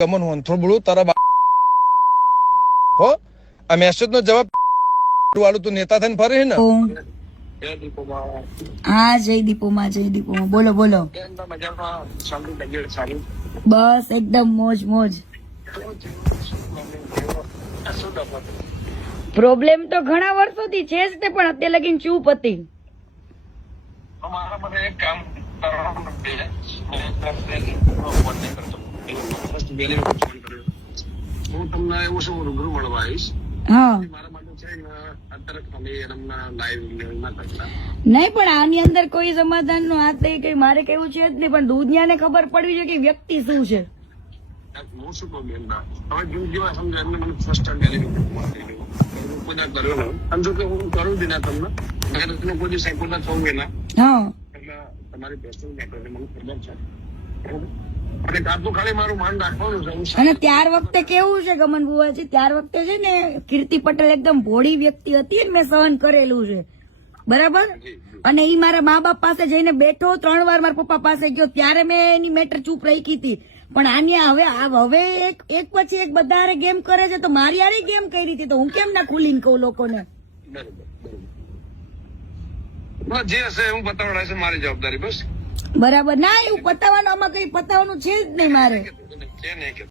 ગમન હોન થોડું તારા હો આ મેસેજ નો જવાબ વાળું તું નેતા થઈને ફરે ને. હા જયદીપોમાં બોલો બોલો. બસ એકદમ મોજ મોજ. પ્રોબ્લેમ તો ઘણા વર્ષોથી છે જ તે, પણ અત્યારે લગીન ચૂપ હતી. હું તમને એવું શું રૂબરૂ મળવા આવીશ. હા મારા માટે છે ને અત્યારે તમે એમના લાઈવ ના કરતા નહીં, પણ આની અંદર કોઈ સમાધાન નું હાથ નહીં, કઈ મારે કેવું છે જ નહીં, પણ દુનિયાને ખબર પડવી જોઈએ કે વ્યક્તિ શું છે. હું શું કહું બેન, હવે જિંદગીમાં સમજો એમને મને ફર્સ્ટ ટાઈમ કોઈ કર્યો નહીં, અને જો કે હું કરું જ ના તમને તમે કોઈ દિવસ સપોર્ટ થવું એના. હા એટલે તમારી પર્સનલ મેટર મને ખબર છે, અને કાતું ખાલી મારું માન રાખવાનું છે. અને ત્યાર વખતે કેવું છે ગમન બુવાજી, ત્યાર વખતે છે ને કીર્તિ પટેલ એકદમ ભોળી વ્યક્તિ હતી ને, મેં સહન કરેલું છે બરાબર. અને ઈ મારા મા બાપ પાસે જઈને બેઠો, 3 વાર મારા પપ્પા પાસે ગયો, ત્યારે મેં એની મેટર ચૂપ રાખી હતી. પણ આની હવે એક પછી એક બધા ગેમ કરે છે, તો મારી હારે ગેમ કરી હતી, તો હું કેમ ના ખુલીને કહું લોકોને. બરોબર જે હશે હું બતાવડા છે, મારી જવાબદારી બસ. બરાબર ના, એવું પતાવવાનું આમાં કઈ પતાવવાનું છે જ નહીં મારે. છે નહીં કે